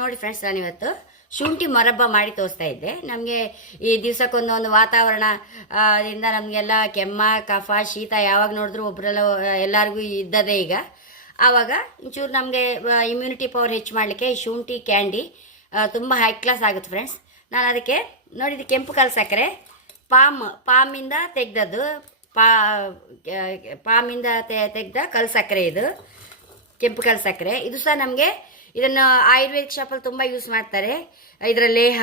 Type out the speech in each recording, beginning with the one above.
ನೋಡಿ ಫ್ರೆಂಡ್ಸ್ ನಾನು ಇವತ್ತು ಶುಂಠಿ ಮರಬ್ಬ ಮಾಡಿ ತೋರಿಸ್ತಾ ಇದ್ದೆ. ನಮಗೆ ಈ ದಿವಸಕ್ಕೊಂದು ಒಂದು ವಾತಾವರಣ ಇಂದ ನಮಗೆಲ್ಲ ಕೆಮ್ಮ, ಕಫ, ಶೀತ ಯಾವಾಗ ನೋಡಿದ್ರು ಒಬ್ಬರೆಲ್ಲ ಎಲ್ಲರಿಗೂ ಇದ್ದದೇ ಈಗ. ಆವಾಗ ಒಂಚೂರು ನಮಗೆ ಇಮ್ಯುನಿಟಿ ಪವರ್ ಹೆಚ್ಚು ಮಾಡಲಿಕ್ಕೆ ಶುಂಠಿ ಕ್ಯಾಂಡಿ ತುಂಬ ಹೈ ಕ್ಲಾಸ್ ಆಗುತ್ತೆ ಫ್ರೆಂಡ್ಸ್ ನಾನು ಅದಕ್ಕೆ, ನೋಡಿ ಕೆಂಪು ಕಲ್ ಸಕ್ಕರೆ. ಪಾಮ್, ಪಾಮಿಂದ ತೆಗ್ದದ್ದು, ಪಾ ಪಾಮಿಂದ ತೆಗ್ದ ಕಲ್ ಸಕ್ಕರೆ ಇದು. ಕೆಂಪು ಕಲ್ ಸಕ್ಕರೆ. ಇದು ಸಹ ನಮಗೆ ಇದನ್ನು ಆಯುರ್ವೇದಿಕ್ ಶಾಪಲ್ಲಿ ತುಂಬ ಯೂಸ್ ಮಾಡ್ತಾರೆ. ಇದರ ಲೇಹ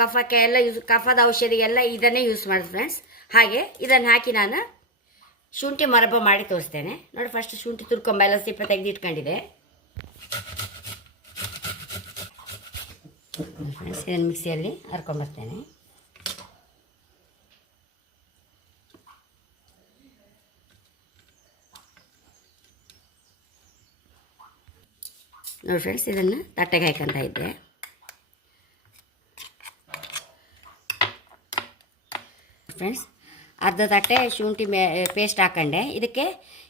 ಕಫಕ್ಕೆ ಎಲ್ಲ ಯೂಸ್ ಕಫದ ಔಷಧಿಗೆಲ್ಲ ಇದನ್ನೇ ಯೂಸ್ ಮಾಡೋದು ಫ್ರೆಂಡ್ಸ್ ಹಾಗೆ ಇದನ್ನು ಹಾಕಿ ನಾನು ಶುಂಠಿ ಮರಬ ಮಾಡಿ ತೋರಿಸ್ತೇನೆ. ನೋಡಿ ಫಸ್ಟ್ ಶುಂಠಿ ತುರ್ಕೊಂಬ, ಎಲ್ಲ ಸಿಪ್ಪೆ ತೆಗೆದಿಟ್ಕೊಂಡಿದೆ. ಇದನ್ನು ಮಿಕ್ಸಿಯಲ್ಲಿ ಹರ್ಕೊಂಬರ್ತೇನೆ. ನೋಡಿ ಫ್ರೆಂಡ್ಸ್ ಇದನ್ನು ತಟ್ಟೆಗೆ ಹಾಕೊಂತ ಇದ್ದೆ. ಫ್ರೆಂಡ್ಸ್ ಅರ್ಧ ತಟ್ಟೆ ಶುಂಠಿ ಪೇಸ್ಟ್ ಹಾಕೊಂಡೆ. ಇದಕ್ಕೆ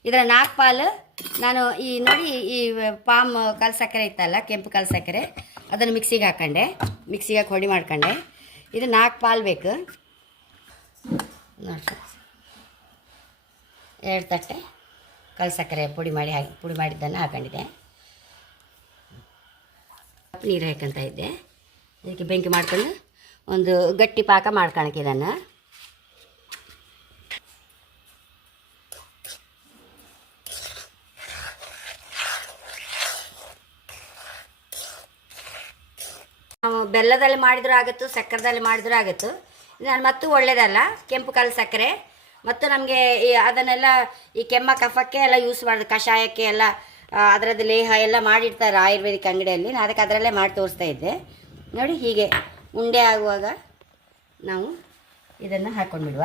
ಇದರ ನಾಲ್ಕು ಪಾಲು ನಾನು ಈ ನೋಡಿ ಈ ಪಾಮ್ ಕಲ್ ಸಕ್ಕರೆ ಇತ್ತಲ್ಲ, ಕೆಂಪು ಕಲ್ ಸಕ್ಕರೆ, ಅದನ್ನು ಮಿಕ್ಸಿಗೆ ಹಾಕೊಂಡೆ. ಮಿಕ್ಸಿಗೆ ಹೊಡಿ ಮಾಡ್ಕೊಂಡೆ. ಇದು ನಾಲ್ಕು ಪಾಲು ಬೇಕು. ನೋಡಿ ಎರಡು ತಟ್ಟೆ ಕಲ್ ಸಕ್ಕರೆ ಪುಡಿ ಮಾಡಿ ಹಾಕಿ ಪುಡಿ ಮಾಡಿದ್ದನ್ನು ಹಾಕೊಂಡಿದ್ದೆ. ನೀರು ಹಾಕೊಂತ ಇದ್ದೆ. ಇದಕ್ಕೆ ಬೆಂಕಿ ಮಾಡ್ಕೊಂಡು ಒಂದು ಗಟ್ಟಿ ಪಾಕ ಮಾಡ್ಕೊಳಕ್ಕೆ ಇದನ್ನು. ನಾವು ಬೆಲ್ಲದಲ್ಲಿ ಮಾಡಿದ್ರೂ ಆಗುತ್ತು, ಸಕ್ಕರೆದಲ್ಲಿ ಮಾಡಿದ್ರೂ ಆಗುತ್ತು. ನಾನು ಮತ್ತು ಒಳ್ಳೇದಲ್ಲ, ಕೆಂಪು ಕಲ್ಲು ಸಕ್ಕರೆ. ಮತ್ತು ನಮಗೆ ಅದನ್ನೆಲ್ಲ ಈ ಕೆಮ್ಮ ಕಫಕ್ಕೆ ಎಲ್ಲ ಯೂಸ್ ಮಾಡೋದು, ಕಷಾಯಕ್ಕೆ ಎಲ್ಲ ಅದರದ್ದು ಲೇಹ ಎಲ್ಲ ಮಾಡಿರ್ತಾರೆ ಆಯುರ್ವೇದಿಕ್ ಅಂಗಡಿಯಲ್ಲಿ. ನಾನು ಅದಕ್ಕೆ ಅದರಲ್ಲೇ ಮಾಡಿ ತೋರಿಸ್ತಾ ಇದ್ದೆ. ನೋಡಿ, ಹೀಗೆ ಉಂಡೆ ಆಗುವಾಗ ನಾವು ಇದನ್ನು ಹಾಕ್ಕೊಂಡ್ಬಿಡುವ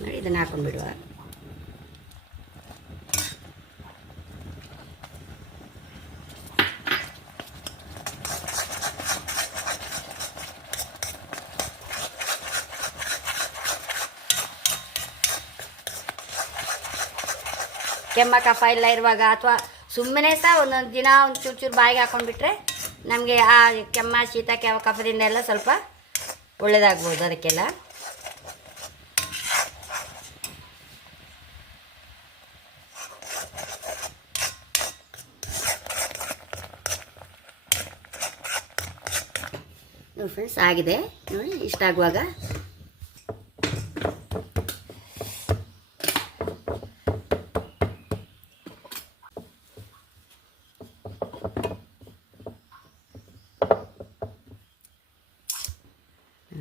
ನೋಡಿ, ಇದನ್ನು ಹಾಕ್ಕೊಂಡ್ಬಿಡುವ ಕೆಮ್ಮ ಕಫ ಎಲ್ಲ ಇರುವಾಗ ಅಥವಾ ಸುಮ್ಮನೆ ಸಹ ಒಂದೊಂದು ದಿನ ಒಂದು ಚೂರು ಚೂರು ಬಾಯಿಗೆ ಹಾಕೊಂಡ್ಬಿಟ್ರೆ ನಮಗೆ ಆ ಕೆಮ್ಮ, ಶೀತ, ಕೆವ, ಕಫದಿಂದ ಎಲ್ಲ ಸ್ವಲ್ಪ ಒಳ್ಳೆಯದಾಗ್ಬೋದು ಅದಕ್ಕೆಲ್ಲ. ಫ್ರೆಂಡ್ಸ್ ಆಗಿದೆ. ನೋಡಿ, ಇಷ್ಟ ಆಗುವಾಗ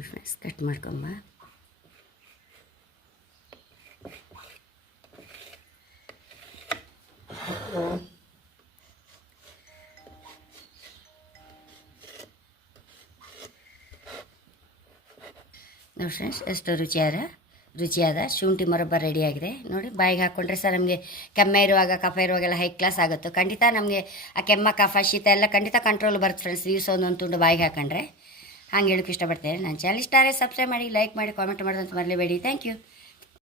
ಫ್ರೆಂಡ್ಸ್ ಕಟ್ ಮಾಡ್ಕೊಂಬ ನೋಡಿ ಫ್ರೆಂಡ್ಸ್ ಎಷ್ಟು ರುಚಿಯಾದ ರುಚಿಯಾದ ಶುಂಠಿ ಮರಬ್ಬ ರೆಡಿಯಾಗಿದೆ ನೋಡಿ, ಬಾಯಿಗೆ ಹಾಕ್ಕೊಂಡ್ರೆ ಸರ್ ನಮಗೆ ಕೆಮ್ಮ ಇರುವಾಗ, ಕಫ ಇರುವಾಗೆಲ್ಲ ಹೈ ಕ್ಲಾಸ್ ಆಗುತ್ತೆ. ಖಂಡಿತ ನಮಗೆ ಆ ಕೆಮ್ಮ, ಕಫ, ಶೀತ ಎಲ್ಲ ಖಂಡಿತ ಕಂಟ್ರೋಲ್ ಬರುತ್ತೆ ಫ್ರೆಂಡ್ಸ್ ದಿವಸ ಒಂದೊಂದು ತುಂಡು ಬಾಯಿಗೆ ಹಾಕೊಂಡ್ರೆ. ಹಂಗೆ ಹೇಳೋಕ್ಕೆ ಇಷ್ಟಪಡ್ತೇನೆ. ನನ್ನ ಚಾನಲ್ ಇಷ್ಟ ಆದರೆ ಸಬ್ಸ್ಕ್ರೈಬ್ ಮಾಡಿ ಲೈಕ್ ಮಾಡಿ ಕಾಮೆಂಟ್ ಮಾಡೋದಂತ ಮರಲೇಬೇಡಿ. Thank you